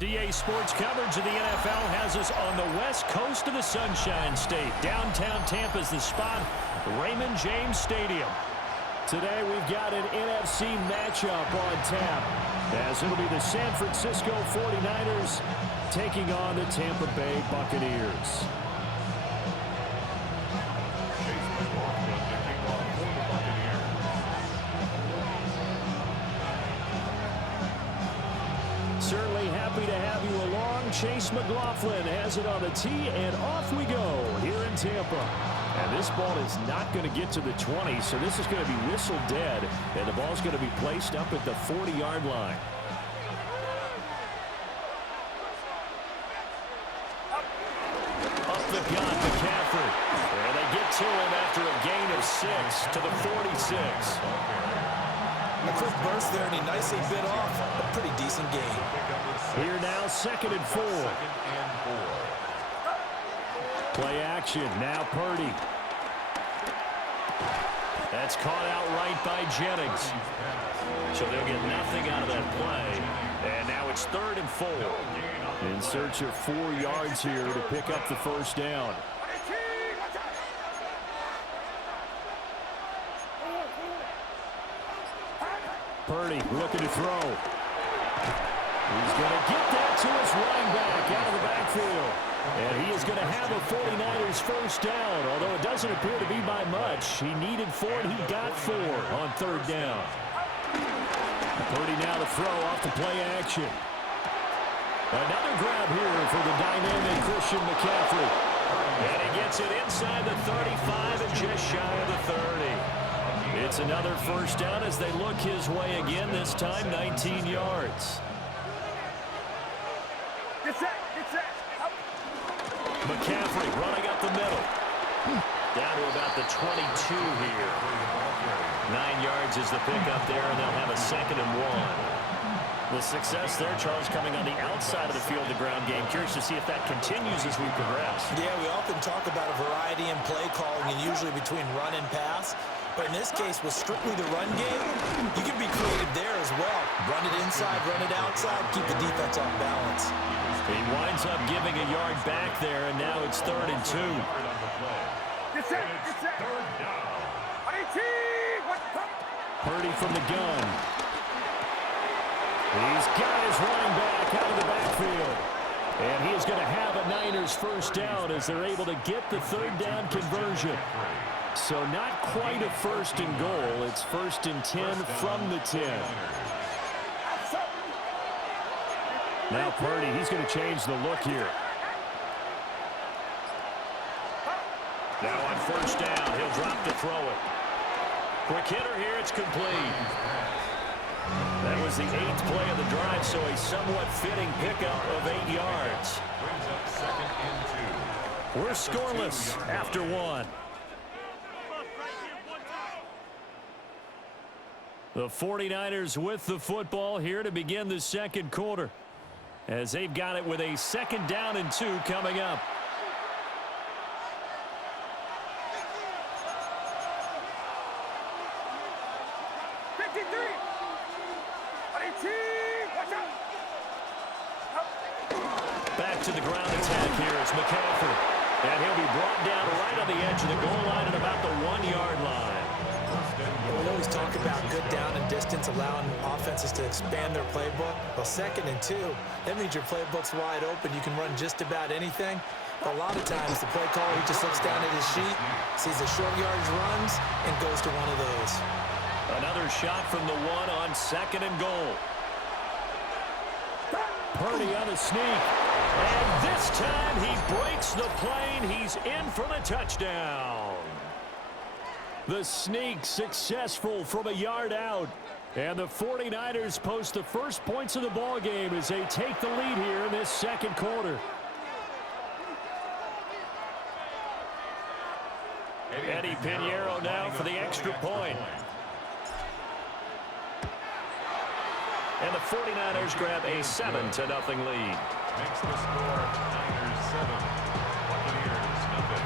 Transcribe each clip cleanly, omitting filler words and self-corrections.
DA Sports coverage of the NFL has us on the west coast of the Sunshine State. Downtown Tampa's the spot, Raymond James Stadium. Today we've got an NFC matchup on tap, as it'll be the San Francisco 49ers taking on the Tampa Bay Buccaneers. Certainly happy to have you along. Chase McLaughlin has it on the tee, and off we go here in Tampa. And this ball is not going to get to the 20, so this is going to be whistle dead, and the ball's going to be placed up at the 40-yard line. Up the gun, McCaffrey. And they get to him after a gain of 6 to the 46. A quick burst there, and he nicely bit off a pretty decent gain. Here now, 2nd and 4. Play action, now Purdy. That's caught out right by Jennings. So they'll get nothing out of that play. And now it's 3rd and 4. In search of 4 yards here to pick up the first down. Purdy looking to throw. He's going to get that to his running back out of the backfield. And he is going to have a 49ers first down, although it doesn't appear to be by much. He needed 4, and he got 4 on 3rd down. Purdy now to throw off the play action. Another grab here for the dynamic Christian McCaffrey. And he gets it inside the 35 and just shy of the 30. It's another first down as they look his way again, this time 19 yards. McCaffrey running up the middle. Down to about the 22 here. 9 yards is the pickup there, and they'll have a 2nd and 1. The success there, Charles, coming on the outside of the field, the ground game. Curious to see if that continues as we progress. Yeah, we often talk about a variety in play calling, and usually between run and pass. But in this case, with strictly the run game, you can be creative there as well. Run it inside, run it outside, keep the defense off balance. He winds up giving a yard back there, and now it's 3rd and 2. Purdy from the gun. He's got his running back out of the backfield. And he is going to have a Niners first down as they're able to get the 3rd down conversion. So not quite a 1st and goal. It's 1st and 10 from the 10. Now Purdy, he's going to change the look here. Now on 1st down, he'll drop to throw it. Quick hitter here, it's complete. That was the 8th play of the drive, so a somewhat fitting pickup of 8 yards. We're scoreless after 1. The 49ers with the football here to begin the 2nd quarter, as they've got it with a 2nd down and 2 coming up. Back to the ground attack here is McCaffrey. And he'll be brought down right on the edge of the goal line at about the 1-yard line. We always talk about good down and distance, allowing offenses to expand their playbook. Well, 2nd and 2, that means your playbook's wide open. You can run just about anything. But a lot of times, the play caller, he just looks down at his sheet, sees the short yardage runs, and goes to one of those. Another shot from the 1 on 2nd and goal. Purdy on a sneak. And this time he breaks the plane. He's in for the touchdown. The sneak successful from a yard out. And the 49ers post the first points of the ball game as they take the lead here in this 2nd quarter. Eddie Pinheiro now for the extra point. And the 49ers grab a 7-0 lead. Makes the score Niners 7, Buccaneers nothing.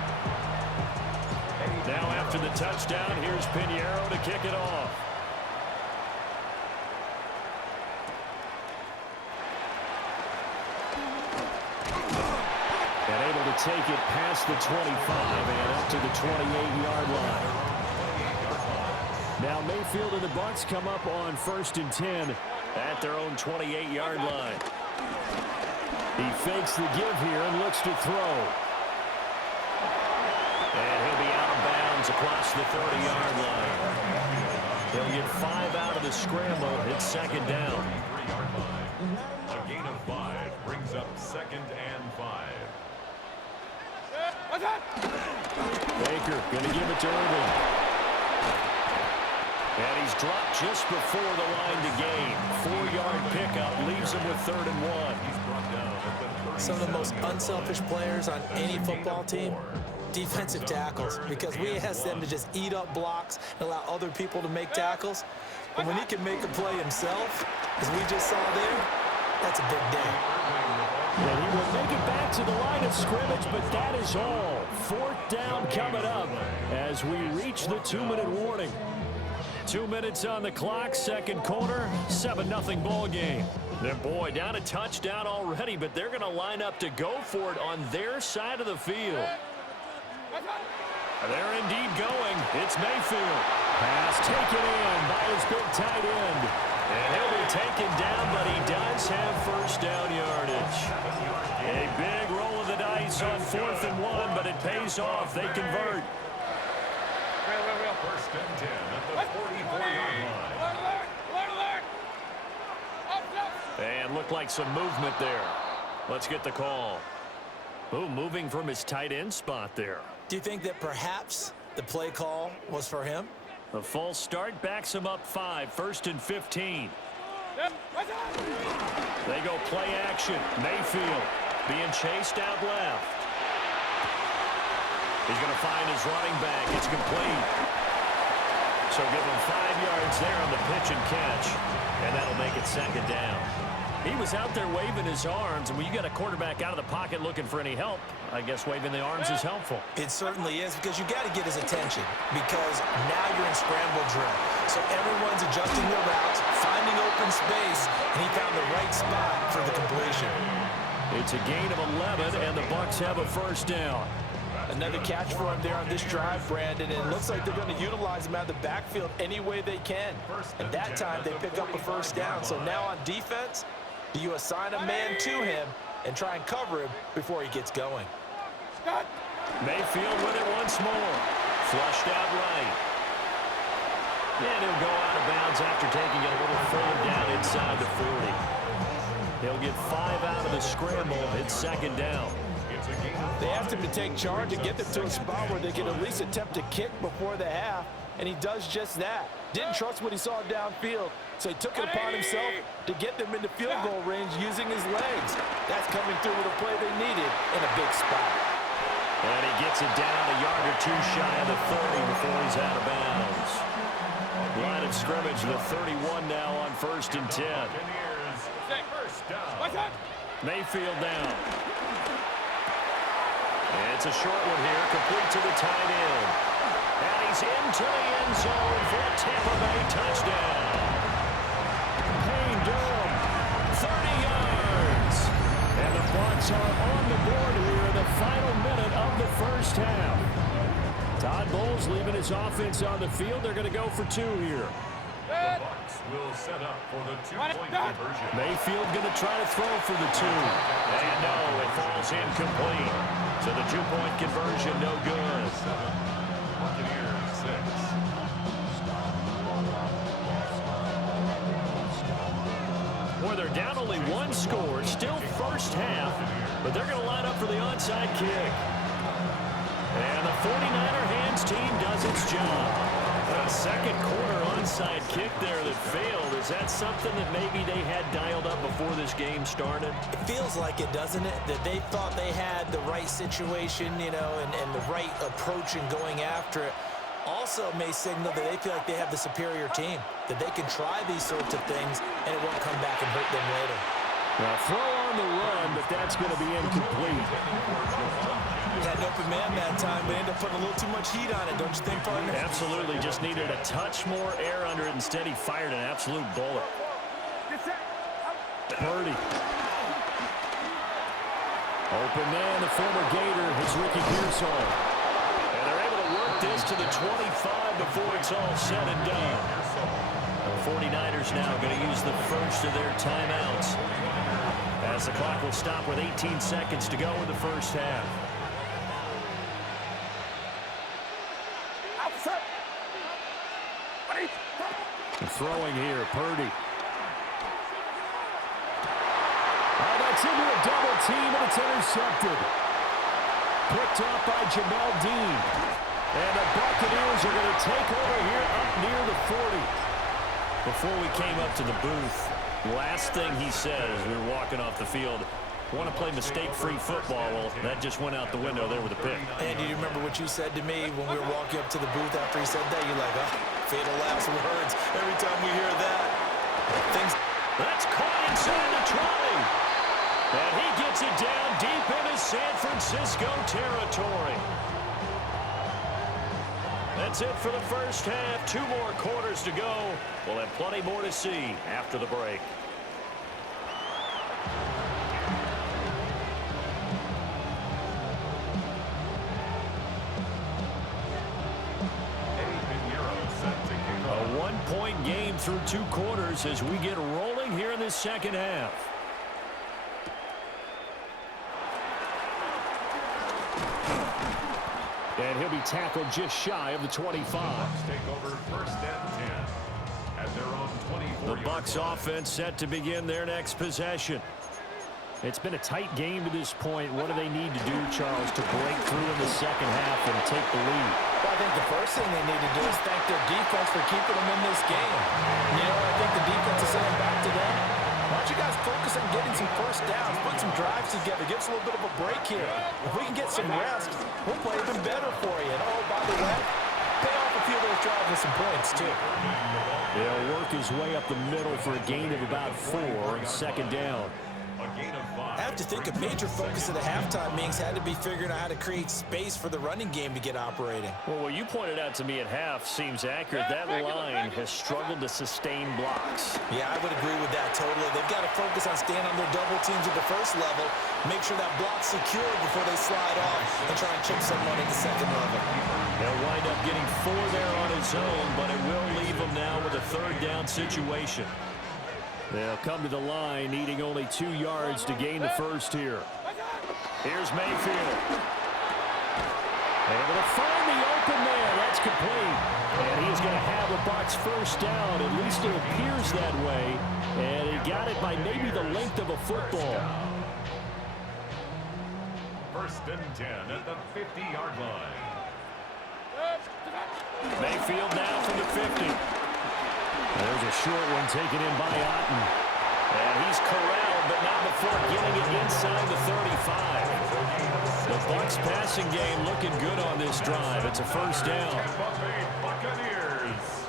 Now after the touchdown, here's Pinheiro to kick it off. to take it past the 25 and up to the 28-yard line. Now Mayfield and the Bucs come up on 1st and 10 at their own 28-yard line. He fakes the give here and looks to throw. And he'll be out of bounds across the 30-yard line. He'll get 5 out of the scramble. It's 2nd down. A gain of 5 brings up 2nd and 5. Baker going to give it to Irving. And he's dropped just before the line to gain. 4-yard pickup leaves him with 3rd and 1. He's brought down at the Some of the most unselfish players on any football team, defensive tackles, because we ask them to just eat up blocks and allow other people to make tackles. But when he can make a play himself, as we just saw there, that's a big day. And he will make it back to the line of scrimmage, but that is all. 4th down coming up as we reach the 2-minute warning. 2 minutes on the clock, 2nd quarter, 7-0 ball game. And boy, down a touchdown already, but they're going to line up to go for it on their side of the field. They're indeed going. It's Mayfield. Pass taken in by his big tight end. And he'll be taken down, but he does have 1st down yardage. A big roll of the dice on 4th and 1, but it pays off. They convert. 1st and 10 at the 44-yard line. And looked like some movement there. Let's get the call. Oh, moving from his tight end spot there. Do you think that perhaps the play call was for him? A false start backs him up 5, 1st and 15. They go play action. Mayfield being chased out left. He's going to find his running back. It's complete. So give him 5 yards there on the pitch and catch. And that'll make it 2nd down. He was out there waving his arms, and when you got a quarterback out of the pocket looking for any help, I guess waving the arms is helpful. It certainly is, because you got to get his attention, because now you're in scramble drill. So everyone's adjusting their routes, finding open space, and he found the right spot for the completion. It's a gain of 11, and the Bucs have a 1st down. Another catch for him there on this drive, Brandon, and it looks like they're going to utilize him out of the backfield any way they can. And that time they pick up a 1st down. So now on defense, do you assign a man to him and try and cover him before he gets going? Mayfield with it once more. Flushed out right. And he'll go out of bounds after taking it a little further down inside the 40. He'll get 5 out of the scramble. It's 2nd down. They asked him to take charge and get them to a spot where they can at least attempt to kick before the half, and he does just that. Didn't trust what he saw downfield, so he took it upon himself to get them into field goal range using his legs. That's coming through with a play they needed in a big spot. And he gets it down a yard or 2 shy of the 30 before he's out of bounds. Line of scrimmage, the 31 now on 1st and 10. Mayfield down. It's a short one here, complete to the tight end. And he's into the end zone for a Tampa Bay touchdown. Payne Durham, 30 yards. And the Bucs are on the board here in the final minute of the 1st half. Todd Bowles leaving his offense on the field. They're going to go for 2 here. The Bucs will set up for the 2-point conversion. Mayfield going to try to throw for the 2. And no, it falls incomplete. So the 2-point conversion, no good. 7, Buccaneers 6. Boy, they're down only 1 score. Still 1st half, but they're going to line up for the onside kick. And the 49er hands team does its job. A 2nd quarter onside kick there that failed. Is that something that maybe they had dialed up before this game started? It feels like it, doesn't it? That they thought they had the right situation, you know, and the right approach in going after it. Also may signal that they feel like they have the superior team, that they can try these sorts of things and it won't come back and hurt them later. Well, throw on the run, but that's going to be incomplete. Had an open man that time, but ended up putting a little too much heat on it, don't you think, partner? Absolutely. Just needed a touch more air under it. Instead, he fired an absolute bullet. Purdy. Open man, the former Gator, hits Ricky Pearsall. And they're able to work this to the 25 before it's all said and done. The 49ers now going to use the first of their timeouts, as the clock will stop with 18 seconds to go in the first half. Throwing here, Purdy. That's into a double team, and it's intercepted. Picked up by Jamel Dean. And the Buccaneers are going to take over here up near the 40. Before we came up to the booth, last thing he said as we were walking off the field, want to play mistake-free football. Well, that just went out the window there with a pick. Andy, do you remember what you said to me when we were walking up to the booth after he said that? You're like, oh, fatal last words every time we hear that. That's caught inside the 20. And he gets it down deep into San Francisco territory. That's it for the first half. 2 more quarters to go. We'll have plenty more to see after the break. A 1-point game through 2 quarters as we get rolling here in this second half. And he'll be tackled just shy of the 25. Take over first and 10 at their own 24. The Bucs offense set to begin their next possession. It's been a tight game to this point. What do they need to do, Charles, to break through in the second half and take the lead? Well, I think the first thing they need to do is thank their defense for keeping them in this game. You know, I think the defense is saying back to them, why don't you guys focus on getting some first downs, put some drives together, give us a little bit of a break here. If we can get some rest, we'll play even better for you. And, oh, by the way, pay off a few of those drives with some points, too. He'll work his way up the middle for a gain of about 4 on second down. I have to think a major focus of the halftime meetings had to be figuring out how to create space for the running game to get operating. Well, what you pointed out to me at half seems accurate. That line has struggled to sustain blocks. Yeah, I would agree with that totally. They've got to focus on staying on their double teams at the first level, make sure that block's secure before they slide off and try and chip someone at the second level. He'll wind up getting 4 there on his own, but it will leave him now with a third down situation. They'll come to the line, needing only 2 yards to gain the first here. Here's Mayfield. Able to find the open man. That's complete. And he's going to have a Bucs first down. At least it appears that way. And he got it by maybe the length of a football. First and 10 at the 50-yard line. Mayfield now from the 50. There's a short one taken in by Otten. And he's corralled, but not before getting it inside the 35. The Bucs passing game looking good on this drive. It's a first down. Buccaneers.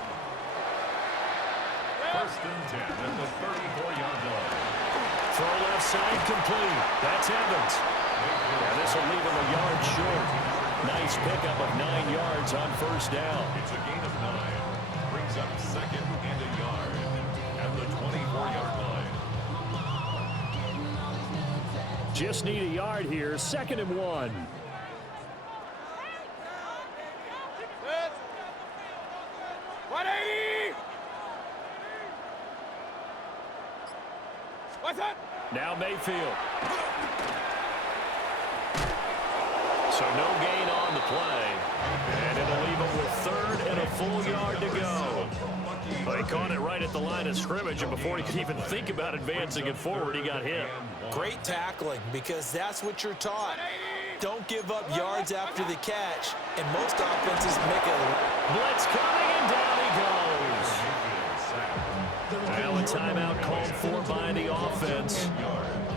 First and 10 at the 34-yard line. Throw left side complete. That's Evans. And this will leave him a yard short. Nice pickup of 9 yards on first down. It's a gain of 9. Brings up second and a yard at the 24-yard line. Just need a yard here. Second and 1. Now Mayfield. So no gain on the play. And it'll leave him with third and a full yard to go. They caught it right at the line of scrimmage, and before he could even think about advancing it forward, he got hit. Great tackling, because that's what you're taught. Don't give up yards after the catch, and most offenses make a blitz coming, and down he goes. Well, a timeout called for by the offense.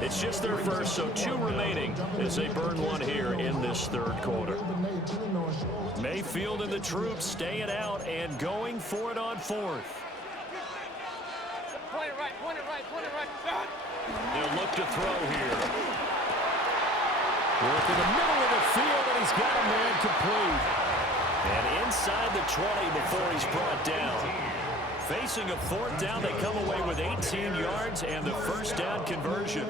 It's just their first, so 2 remaining as they burn one here in this third quarter. Mayfield and the troops staying out and going for it on 4th. Point it right. He'll look to throw here. Work in the middle of the field, and he's got a man complete. And inside the 20 before he's brought down. Facing a 4th down, they come away with 18 yards and the first down conversion.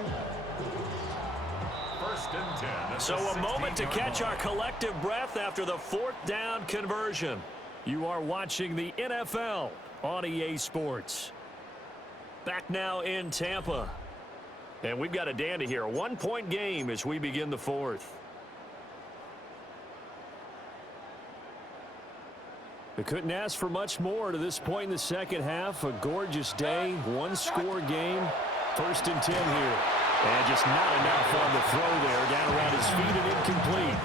First and 10 at So the a moment to 16-yard catch line. our collective breath after the fourth down conversion. You are watching the NFL on EA Sports. Back now in Tampa. And we've got a dandy here. A one-point game as we begin the fourth. They couldn't ask for much more to this point in the second half. A gorgeous day, one-score game. 1st and 10 here. And just not enough on the throw there. Down around his feet and incomplete.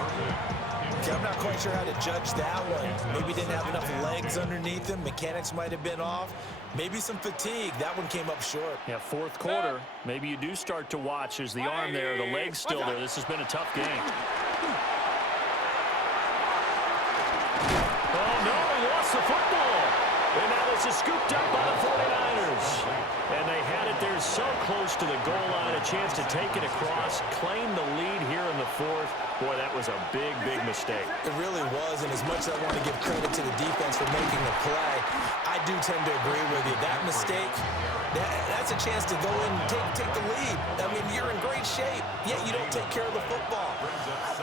Okay, I'm not quite sure how to judge that one. Maybe didn't have enough legs underneath him. Mechanics might have been off. Maybe some fatigue. That one came up short. Yeah, fourth quarter. Maybe you do start to watch as the arm there, the leg's still there. This has been a tough game. Oh, no, he lost the football. And now this is scooped up by the 49ers. And they had it there so close to the goal line, a chance to take it across, claim the lead here in the fourth. Boy, that was a big, big mistake. It really was, and as much as I want to give credit to the defense for making the play, I do tend to agree with you. That mistake, that's a chance to go in and take the lead. I mean, you're in great shape, yet you don't take care of the football.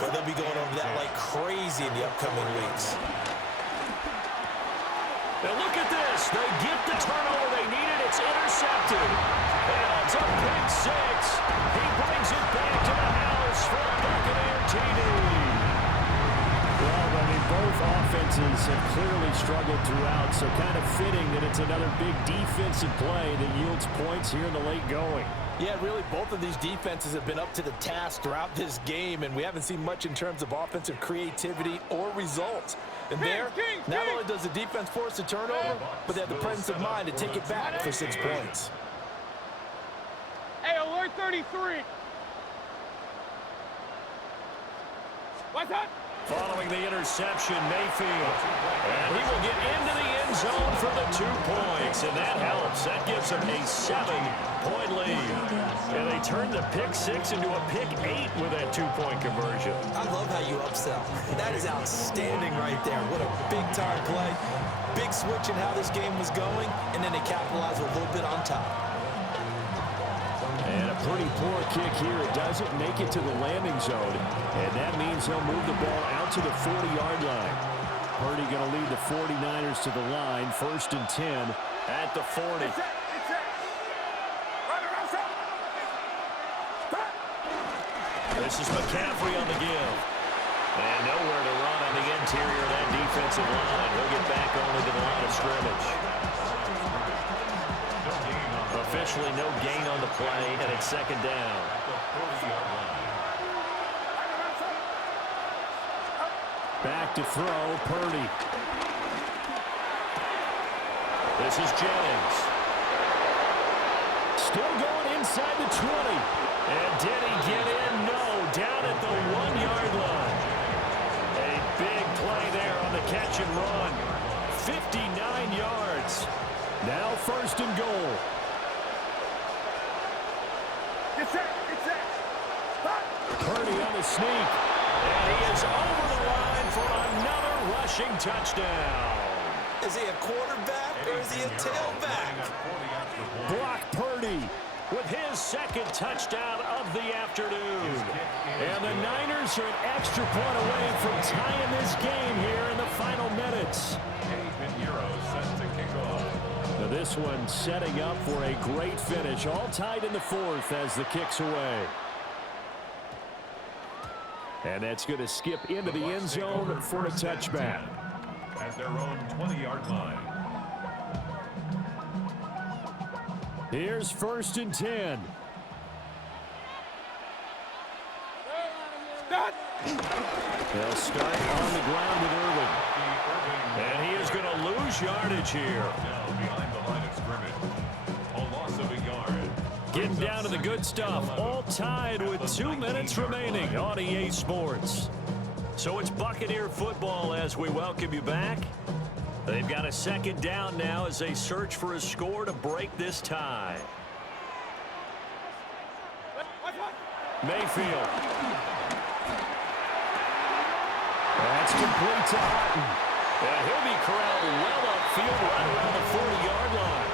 But they'll be going over that like crazy in the upcoming weeks. Now look at this. They get the turnover they needed. It's intercepted. And it's a pick six. He brings it back to the house for a Buccaneer TD. Well, I mean, both offenses have clearly struggled throughout, so kind of fitting that it's another big defensive play that yields points here in the late going. Yeah, really, both of these defenses have been up to the task throughout this game, and we haven't seen much in terms of offensive creativity or results. And there, not only does the defense force a turnover, but they have the presence of mind to take it back for 6 points. Hey, alert 33. What's up? Following the interception, Mayfield. And he will get into the end zone for the 2 points, and that helps. That gives them a 7-point lead. And they turn the pick six into a pick 8 with that 2-point conversion. I love how you upsell. That is outstanding right there. What a big-time play. Big switch in how this game was going, and then they capitalized with a little bit on top. And a pretty poor kick here. It doesn't make it to the landing zone. And that means he'll move the ball out to the 40-yard line. Purdy going to lead the 49ers to the line. 1st and 10 at the 40. This is McCaffrey on the give. And nowhere to run on the interior of that defensive line. He'll get back only to the line of scrimmage. Officially no gain on the play, and it's 2nd down. Back to throw, Purdy. This is Jennings. Still going inside the 20. And did he get in? No, down at the 1-yard line. A big play there on the catch and run. 59 yards. Now 1st and goal. Purdy on the sneak. And he is over the line for another rushing touchdown. Is he a quarterback or is he a tailback? Brock Purdy with his 2nd touchdown of the afternoon. And the Niners are an extra point away from tying this game here in the final minutes. Now this one setting up for a great finish. All tied in the 4th as the kick's away. And that's going to skip into the end zone for a touchback. At their own 20-yard line. Here's 1st and 10. They'll start on the ground with Irvin. And he is going to lose yardage here. Down behind the line of scrimmage. A loss of a yard. Getting down to the good stuff. All tied with 2 minutes remaining on EA Sports. So it's Buccaneer football as we welcome you back. They've got a 2nd down now as they search for a score to break this tie. Mayfield. That's complete to Hutton. And he'll be corralled well upfield right around the 40-yard line.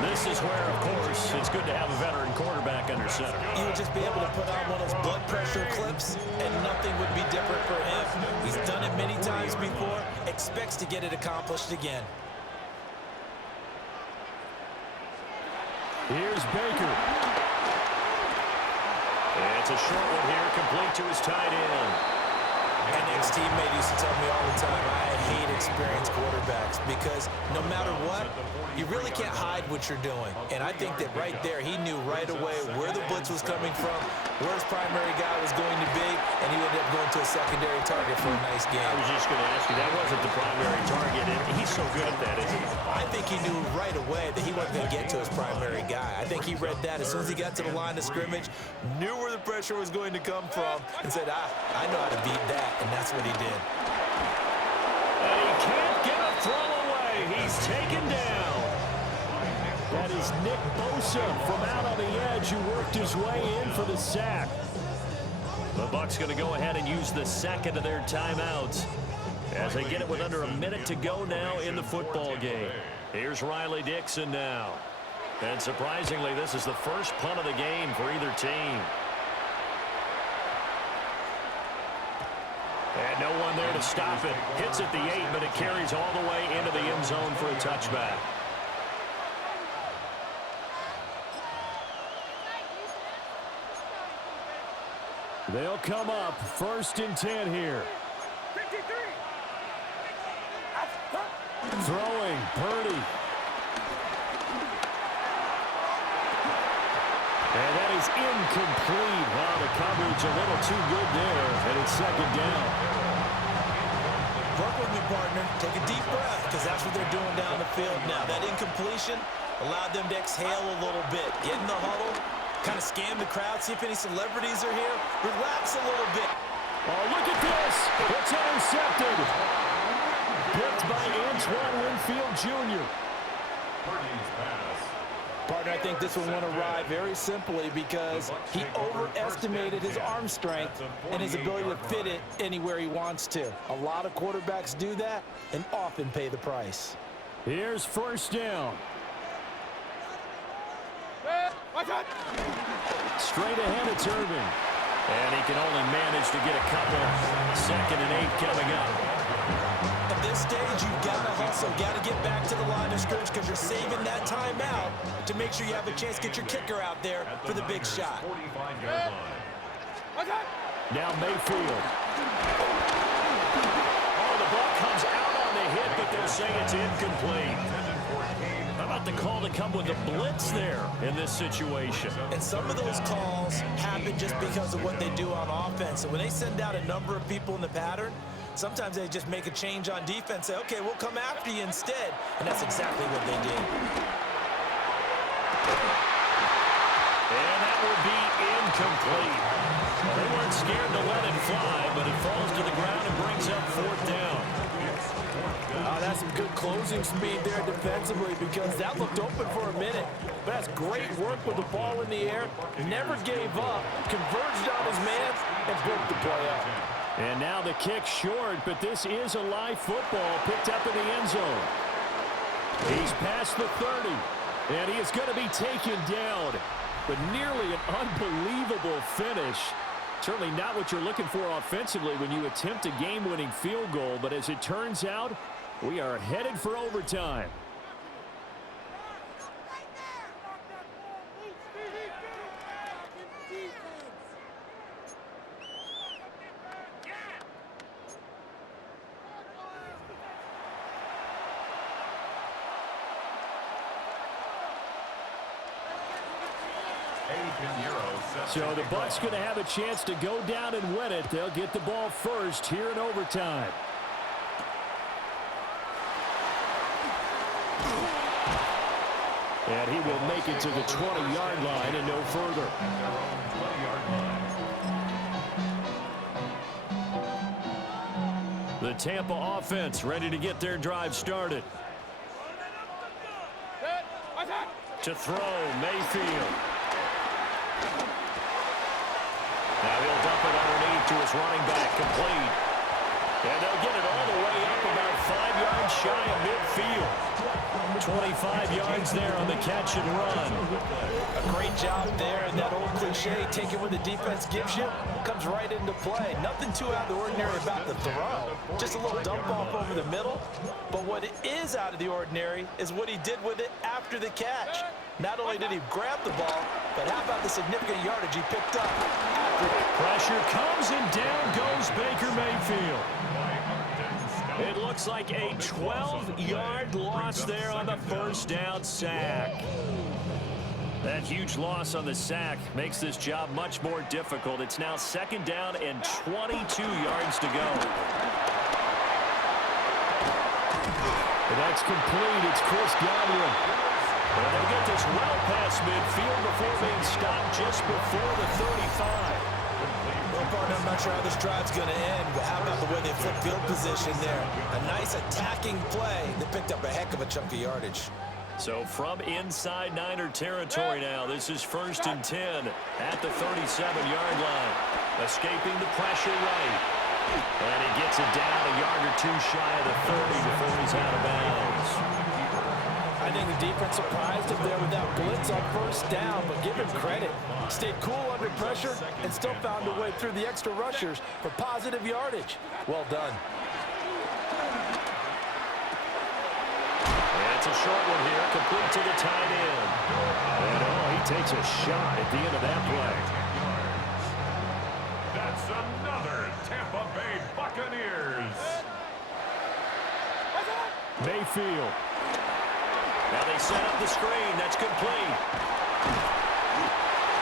This is where, of course, it's good to have a veteran quarterback under center. You would just be able to put on one of those blood pressure clips, and nothing would be different for him. He's done it many times before, expects to get it accomplished again. Here's Baker. It's a short one here, complete to his tight end. An ex-teammate used to tell me all the time, I hate experienced quarterbacks because no matter what, you really can't hide what you're doing. And I think that right there, he knew right away where the blitz was coming from, where his primary guy was going to be, and he ended up going to a secondary target for a nice game. I was just going to ask you, that wasn't the primary target, and he's so good at that, isn't he? I think he knew right away that he wasn't going to get to his primary guy. I think he read that as soon as he got to the line of scrimmage, knew where the pressure was going to come from, and said, I know how to beat that, and that's what he did. And he can't get a throw away. He's taken down. That is Nick Bosa from out on the edge who worked his way in for the sack. The Bucs going to go ahead and use the second of their timeouts as they get it with under a minute to go now in the football game. Here's Riley Dixon now. And surprisingly, this is the first punt of the game for either team. And no one there to stop it. Hits at the 8, but it carries all the way into the end zone for a touchback. They'll come up 1st and 10 here. 53. Throwing, Purdy. And that is incomplete. Wow, the coverage a little too good there, and it's 2nd down. Work with me, partner. Take a deep breath, because that's what they're doing down the field now. That incompletion allowed them to exhale a little bit. Get in the huddle, kind of scan the crowd, see if any celebrities are here. Relax a little bit. Oh, look at this. It's intercepted. Picked by Antoine Winfield Jr. Purdy's pass. Partner, I think this one went awry very simply because he overestimated his arm strength and his ability to fit it anywhere he wants to. A lot of quarterbacks do that and often pay the price. Here's 1st down. Watch out. Straight ahead, it's Irvin. And he can only manage to get a couple. 2nd and 8 coming up. At this stage, you've got to hustle, got to get back to the line of scrimmage because you're saving that timeout to make sure you have a chance to get your kicker out there for the big shot. 45-yard line. Watch out. Now Mayfield. Oh, the ball comes out on the hit, but they'll say it's incomplete. How about the call to come with a blitz there in this situation? And some of those calls happen just because of what they do on offense. And when they send out a number of people in the pattern, sometimes they just make a change on defense, say, okay, we'll come after you instead. And that's exactly what they did. And that would be incomplete. Well, they weren't scared to let it fly, but it falls to the ground and brings up 4th down. That's some good closing speed there defensively because that looked open for a minute. But that's great work with the ball in the air. Never gave up, converged on his man, and broke the play up. And now the kick short, but this is a live football picked up in the end zone. He's past the 30, and he is going to be taken down. But nearly an unbelievable finish. Certainly not what you're looking for offensively when you attempt a game-winning field goal, but as it turns out, we are headed for overtime. So the Bucs going to have a chance to go down and win it. They'll get the ball first here in overtime. And he will make it to the 20-yard line and no further. The Tampa offense ready to get their drive started. To throw, Mayfield. Now he'll dump it underneath to his running back, complete. And they'll get it all the way up about 5 yards shy of midfield. 25 yards there on the catch and run. A great job there, and that old cliche, take it when the defense gives you, comes right into play. Nothing too out of the ordinary about the throw. Just a little dump off over the middle. But what is out of the ordinary is what he did with it after the catch. Not only did he grab the ball, but how about the significant yardage he picked up after it? Pressure comes, and down goes Baker Mayfield. It looks like a 12-yard loss there on the first down sack. That huge loss on the sack makes this job much more difficult. It's now 2nd down and 22 yards to go. And that's complete. It's Chris Godwin. And they'll get this well past midfield before being stopped just before the 35. Well, partner, I'm not sure how this drive's going to end, but how about the way they flip field position there? A nice attacking play that picked up a heck of a chunk of yardage. So from inside Niner territory now, this is 1st and 10 at the 37-yard line. Escaping the pressure right. And he gets it down a yard or two shy of the 30 before he's out of bounds. I think the defense surprised him there with that blitz on 1st down, but give him credit. Stayed cool under pressure and still found a way through the extra rushers for positive yardage. Well done. And it's a short one here, complete to the tight end. And he takes a shot at the end of that play. That's another Tampa Bay Buccaneers. Mayfield. Now they set up the screen. That's complete.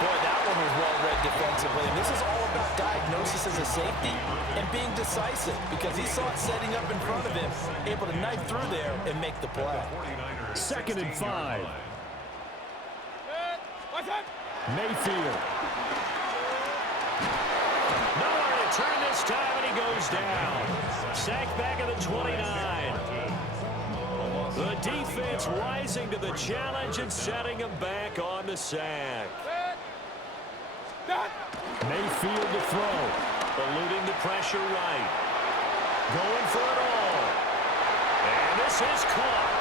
Boy, that one was well read defensively. And this is all about diagnosis as a safety and being decisive because he saw it setting up in front of him, able to knife through there and make the play. 2nd and 5. Mayfield. Nowhere to turn this time, and he goes down. Sacked back at the 29. The defense rising to the challenge and setting him back on the sack. Mayfield to throw. Eluding the pressure right. Going for it all. And this is caught.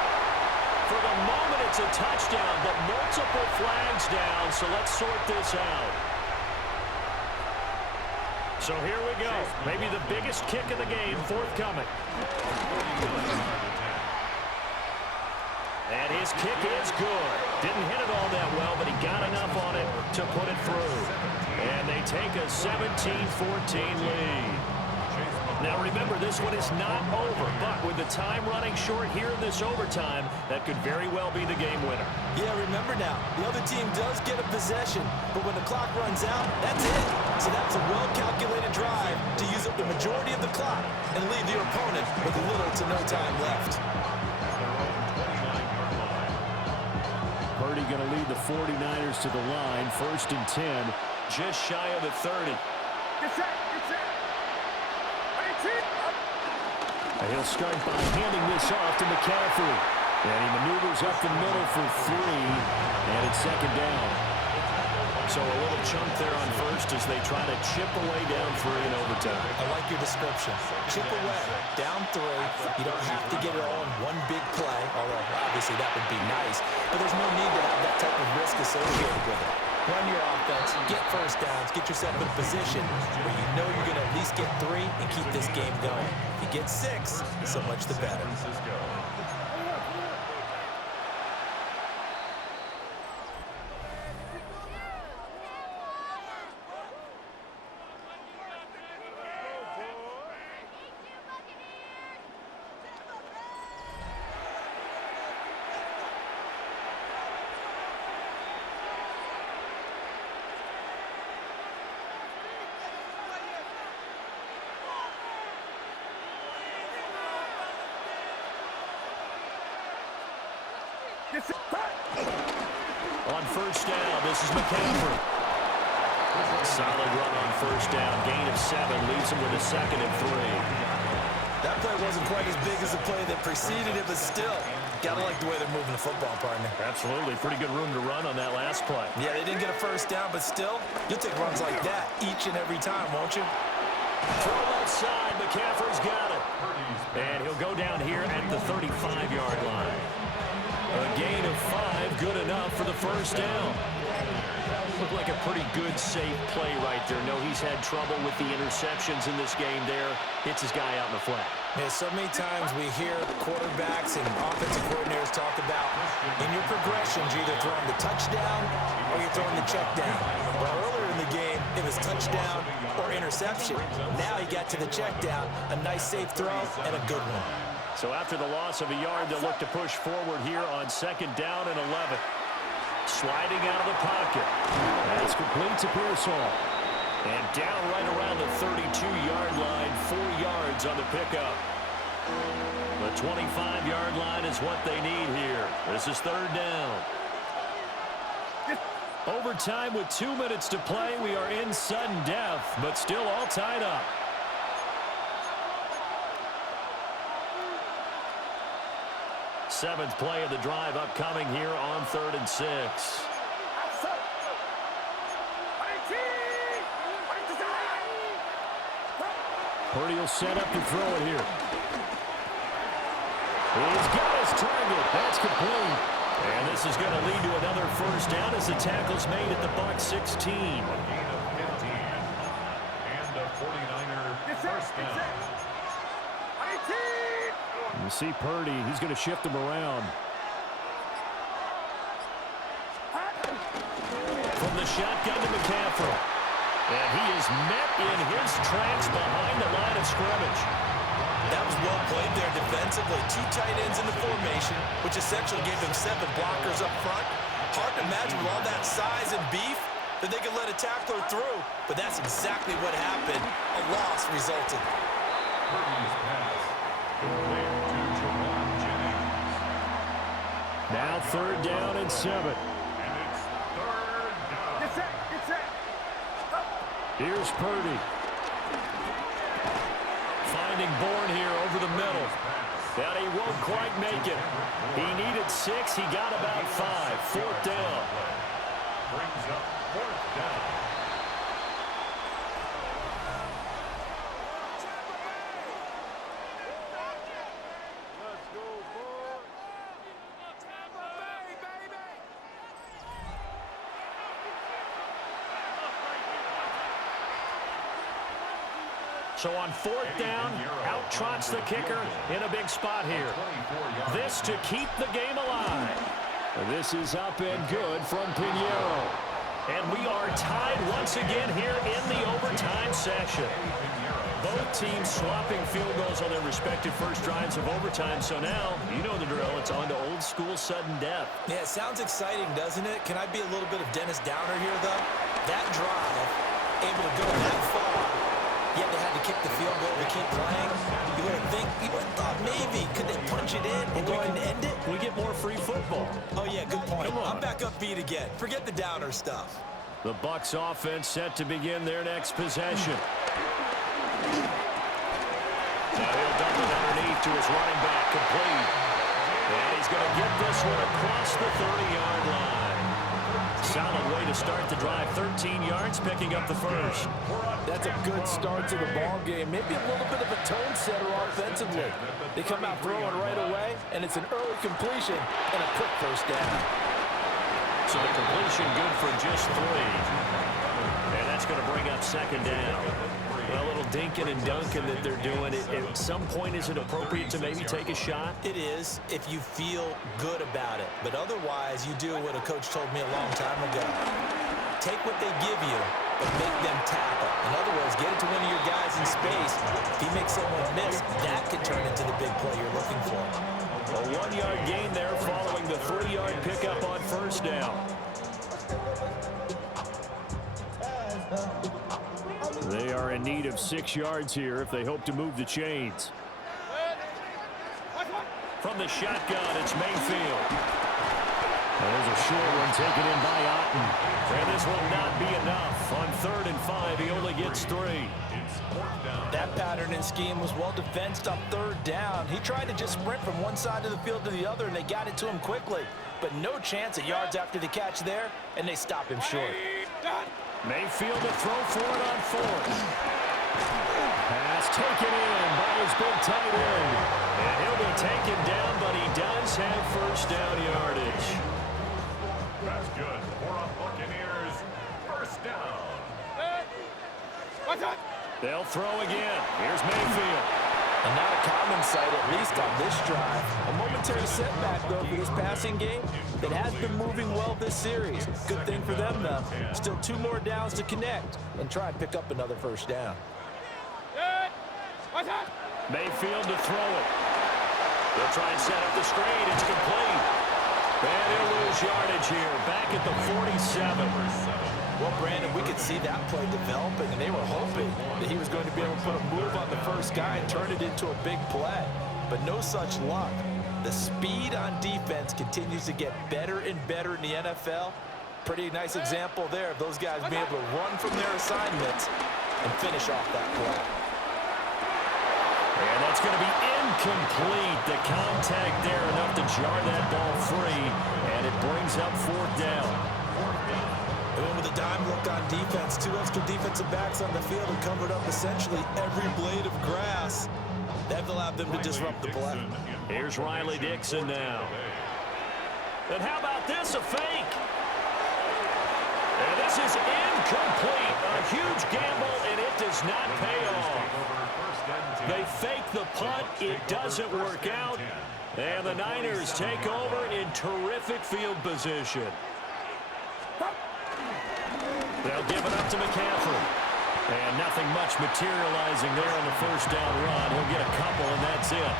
For the moment, it's a touchdown, but multiple flags down, so let's sort this out. So here we go. Maybe the biggest kick of the game forthcoming. And his kick is good. Didn't hit it all that well, but he got enough on it to put it through. And they take a 17-14 lead. Now remember, this one is not over, but with the time running short here in this overtime, that could very well be the game winner. Yeah, remember now, the other team does get a possession, but when the clock runs out, that's it. So that's a well-calculated drive to use up the majority of the clock and leave your opponent with little to no time left. Purdy going to lead the 49ers to the line. 1st and 10, just shy of the 30. Get set, get set. And he'll start by handing this off to McCaffrey. And he maneuvers up the middle for 3. And it's 2nd down. So a little chunk there on 1st as they try to chip away down 3 in overtime. I like your description. Chip away, down 3. You don't have to get it all in one big play, although obviously that would be nice. But there's no need to have that type of risk associated with it. Run your offense, get 1st downs, get yourself in a position where you know you're going to at least get 3 and keep this game going. If you get 6, so much the better. On 1st down, this is McCaffrey. Solid run on 1st down. Gain of 7 leaves him with a 2nd and 3. That play wasn't quite as big as the play that preceded it, but still, gotta like the way they're moving the football, partner. Absolutely. Pretty good room to run on that last play. Yeah, they didn't get a 1st down, but still, you'll take runs like that each and every time, won't you? Throw left side. McCaffrey's got it. And he'll go down here at the 35-yard line. A gain of 5, good enough for the first down. Looked like a pretty good, safe play right there. No, he's had trouble with the interceptions in this game there. Hits his guy out in the flat. Yeah, so many times we hear quarterbacks and offensive coordinators talk about in your progressions, you're either throwing the touchdown or you're throwing the check down. But earlier in the game, it was touchdown or interception. Now he got to the check down, a nice safe throw, and a good one. So after the loss of a yard, they'll look to push forward here on 2nd down and 11. Sliding out of the pocket. That's complete to Pearsall. And down right around the 32-yard line, 4 yards on the pickup. The 25-yard line is what they need here. This is 3rd down. Overtime with 2 minutes to play. We are in sudden death, but still all tied up. Seventh play of the drive upcoming here on 3rd and 6. Purdy will set up to throw it here. He's got his target. That's complete. And this is going to lead to another first down as the tackle's made at the Bucs 16. A gain of 15. And a 49er first down. You see Purdy. He's going to shift him around. From the shotgun to McCaffrey. And he is met in his tracks behind the line of scrimmage. That was well played there defensively. 2 tight ends in the formation, which essentially gave them 7 blockers up front. Hard to imagine with all that size and beef that they could let a tackler through. But that's exactly what happened. A loss resulted. Purdy's pass. Complete to Jawan Jennings. Now 3rd down and 7. And it's 3rd down. Get set, get set. Here's Purdy. Finding Bourne here over the middle. And he won't quite make it. He needed 6. He got about 5. 4th down. Brings up 4th down. So on 4th down, out trots the kicker in a big spot here. This to keep the game alive. This is up and good from Pinheiro. And we are tied once again here in the overtime session. Both teams swapping field goals on their respective first drives of overtime. So now, you know the drill. It's on to old school sudden death. Yeah, it sounds exciting, doesn't it? Can I be a little bit of Dennis Downer here, though? That drive, able to go that far, yet they had to kick the field goal to keep playing. You would have thought maybe, could they punch it in and go ahead and end it? We get more free football. Oh, yeah, good point. I'm back upbeat again. Forget the Downer stuff. The Bucs offense set to begin their next possession. Now he'll dump it underneath to his running back, complete. And he's going to get this one across the 30-yard line. Solid way to start the drive. 13 yards, picking up the first. That's a good start to the ball game. Maybe a little bit of a tone setter offensively. They come out throwing right away, and it's an early completion and a quick first down. So the completion good for just 3. And that's going to bring up 2nd down. Well, a little dinking and dunking that they're doing. At some point, is it appropriate to maybe take a shot? It is if you feel good about it. But otherwise, you do what a coach told me a long time ago. Take what they give you, but make them tackle. In other words, get it to one of your guys in space. If he makes someone miss, that could turn into the big play you're looking for. A 1-yard gain there following the 3-yard pickup on first down. They are in need of 6 yards here if they hope to move the chains. From the shotgun, it's Mayfield. There's a short one taken in by Otten. And this will not be enough. On 3rd and 5, he only gets 3. That pattern and scheme was well defensed on 3rd down. He tried to just sprint from one side of the field to the other, and they got it to him quickly. But no chance at yards after the catch there, and they stop him short. Mayfield to throw for it on 4th. Pass taken in by his big tight end. And he'll be taken down, but he does have first down yardage. That's good for a Buccaneers first down. They'll throw again. Here's Mayfield. And not a common sight, at least on this drive. A momentary setback, though, for this passing game. It has been moving well this series. Good thing for them, though. Still 2 more downs to connect and try and pick up another first down. Mayfield to throw it. They'll try and set up the screen. It's complete. And he'll lose yardage here. Back at the 47. Well, Brandon, we could see that play developing, and they were hoping that he was going to be able to put a move on the first guy and turn it into a big play. But no such luck. The speed on defense continues to get better and better in the NFL. Pretty nice example there of those guys being able to run from their assignments and finish off that play. And that's going to be incomplete. The contact there enough to jar that ball free, and it brings up 4th down. They went with a dime look on defense. 2 extra defensive backs on the field and covered up essentially every blade of grass. That allowed them to disrupt the play. Here's Riley Dixon now. And how about this, a fake? And this is incomplete. A huge gamble, and it does not pay off. They fake the punt. It doesn't work out. And the Niners take over in terrific field position. They'll give it up to McCaffrey. And nothing much materializing there on the first down run. He'll get a couple, and that's it.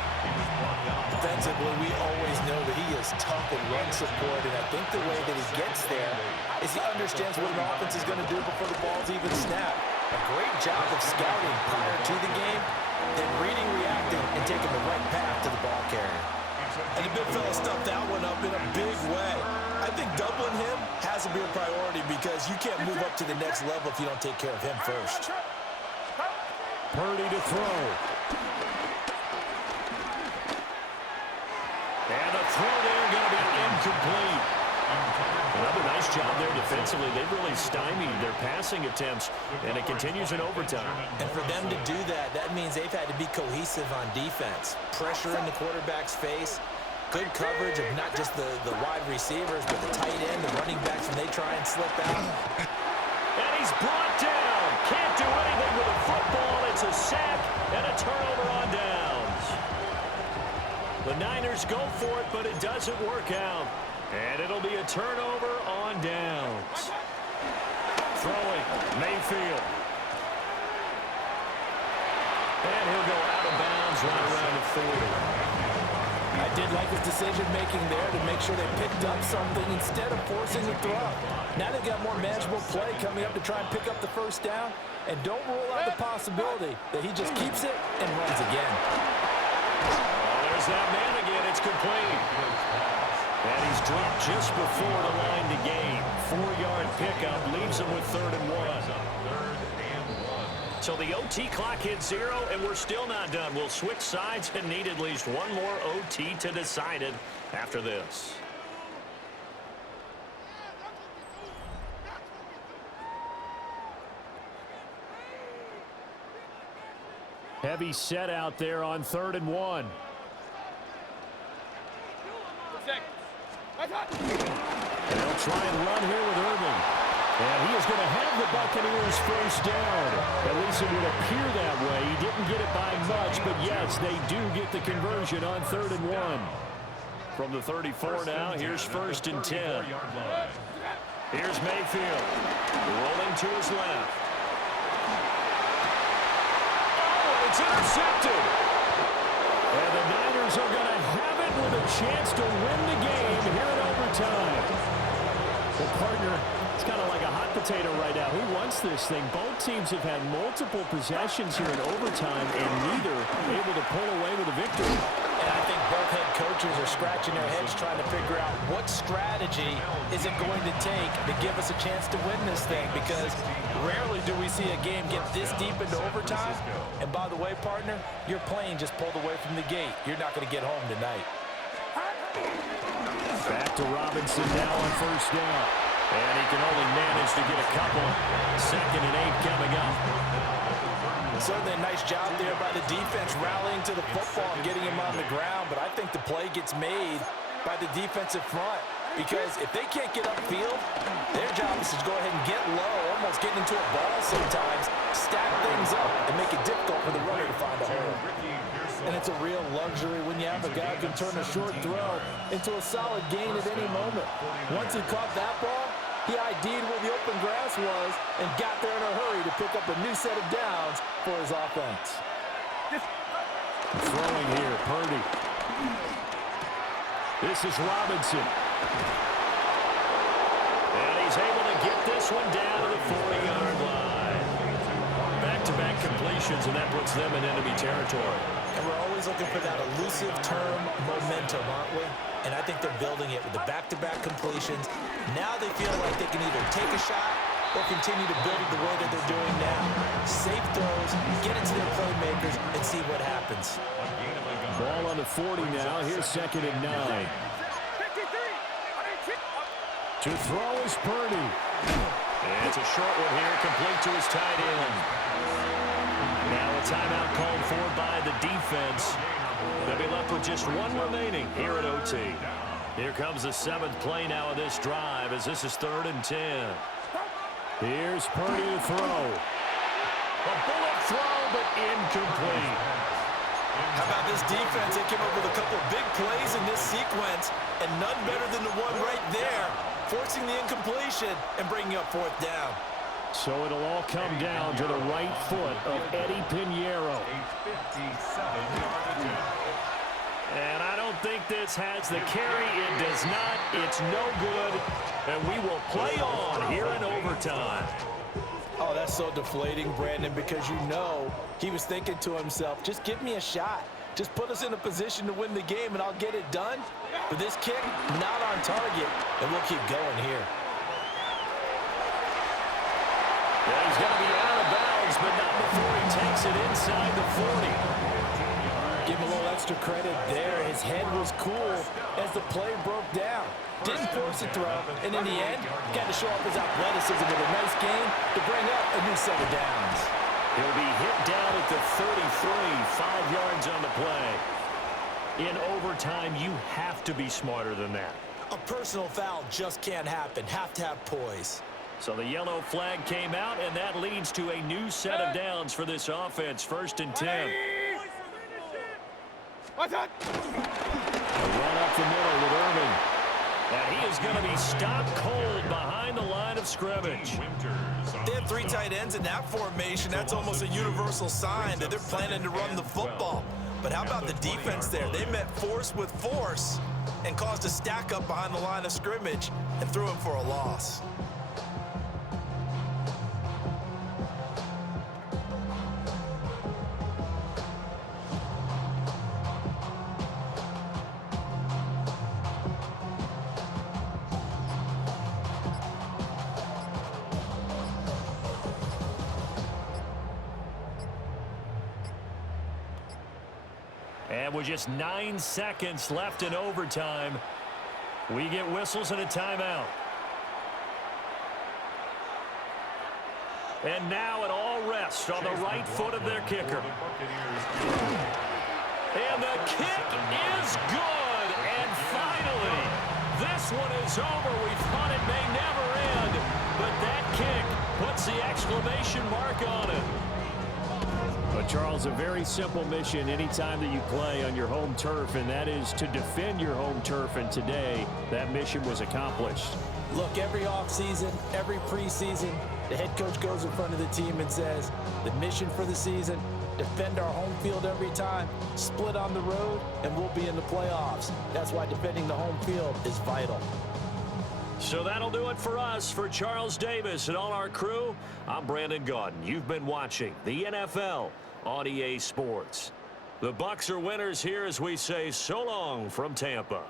Defensively, we always know that he is tough in run support, and I think the way that he gets there is he understands what an offense is going to do before the ball's even snapped. A great job of scouting prior to the game, then reading, reacting, and taking the right path to the ball carrier. And the big fella stuffed that one up in a big way. I think doubling him has to be a priority because you can't move up to the next level if you don't take care of him first. Purdy to throw. And the throw there going to be incomplete. Another nice job there defensively. They've really stymied their passing attempts, and it continues in overtime. And for them to do that, that means they've had to be cohesive on defense. Pressure in the quarterback's face. Good coverage of not just the wide receivers, but the tight end, the running backs when they try and slip out. And he's brought down. Can't do anything with a football. It's a sack and a turnover on downs. The Niners go for it, but it doesn't work out. And it'll be a turnover on downs. Throwing, Mayfield. And he'll go out of bounds right around the 40. I did like his decision-making there to make sure they picked up something instead of forcing the throw. Now they've got more manageable play coming up to try and pick up the first down, and don't rule out the possibility that he just keeps it and runs again. Oh, there's that man again. It's complete. And he's dropped just before the line to gain. 4-yard pickup leaves him with 3rd and 1. So the OT clock hits 0, and we're still not done. We'll switch sides and need at least one more OT to decide it after this. Heavy set out there on 3rd and 1. And they'll try and run here with Irving. And he is going to have the Buccaneers first down. At least it would appear that way. He didn't get it by much, but yes, they do get the conversion on 3rd and 1. From the 34 now, here's 1st and 10. Here's Mayfield. Rolling to his left. Oh, it's intercepted. And the Niners are going to have it with a chance to win the game here in overtime. Well, partner, it's kind of like a hot potato right now. Who wants this thing? Both teams have had multiple possessions here in overtime, and neither able to pull away with a victory. And I think both head coaches are scratching their heads trying to figure out what strategy is it going to take to give us a chance to win this thing, because rarely do we see a game get this deep into overtime. And by the way, partner, your plane just pulled away from the gate. You're not going to get home tonight. Back to Robinson now on 1st down. And he can only manage to get a couple. 2nd and 8 coming up. certainly a nice job there by the defense rallying to the football and getting him on the ground, but I think the play gets made by the defensive front because if they can't get upfield, their job is to go ahead and get low, almost get into a ball sometimes, stack things up, and make it difficult for the runner to find a hole. And it's a real luxury when you have a guy who can turn a short throw into a solid gain at any moment. Once he caught that ball, he ID'd where the open grass was and got there in a hurry to pick up a new set of downs for his offense. Throwing here, Purdy. This is Robinson. And he's able to get this one down to the 40-yard line. Back-to-back completions, and that puts them in enemy territory. And we're always looking for that elusive term momentum, aren't we? And I think they're building it with the back-to-back completions. Now they feel like they can either take a shot or continue to build it the way that they're doing now. Safe throws, get it to their playmakers, and see what happens. Ball on the 40 now. Here's 2nd and 9. To throw is Purdy. And it's a short one here, complete to his tight end. Now a timeout called for by the defense. They'll be left with just one remaining here at OT. Here comes the 7th play now of this drive as this is 3rd and 10. Here's Purdy to throw. A bullet throw, but incomplete. How about this defense? They came up with a couple of big plays in this sequence, and none better than the one right there, forcing the incompletion and bringing up 4th down. So it'll all come down to the right foot of Eddie Pinheiro. And I don't think this has the carry. It does not. It's no good. And we will play on here in overtime. Oh, that's so deflating, Brandon, because you know he was thinking to himself, just give me a shot. Just put us in a position to win the game, and I'll get it done. But this kick, not on target, and we'll keep going here. Yeah, he's going to be out of bounds, but not before he takes it inside the 40. Give him a little extra credit there. His head was cool as the play broke down. Didn't force a throw, and in the end, got to show off his athleticism with a nice game to bring up a new set of downs. He'll be hit down at the 33, 5 yards on the play. In overtime, you have to be smarter than that. A personal foul just can't happen. Have to have poise. So the yellow flag came out, and that leads to a new set of downs for this offense. 1st and 10. What's that? A run up the middle with Irvin. And he is going to be stopped cold behind the line of scrimmage. They have 3 tight ends in that formation. That's almost a universal sign that they're planning to run the football. But how about the defense there? They met force with force and caused a stack up behind the line of scrimmage and threw him for a loss. And with just 9 seconds left in overtime, we get whistles and a timeout. And now it all rests on the right foot of their kicker. And the kick is good. And finally, this one is over. We thought it may never end, but that kick puts the exclamation mark on it. But, Charles, a very simple mission anytime that you play on your home turf, and that is to defend your home turf. And today, that mission was accomplished. Look, every offseason, every preseason, the head coach goes in front of the team and says, the mission for the season, defend our home field every time, split on the road, and we'll be in the playoffs. That's why defending the home field is vital. So that'll do it for us. For Charles Davis and all our crew, I'm Brandon Gaudin. You've been watching the NFL on EA Sports. The Bucs are winners here as we say so long from Tampa.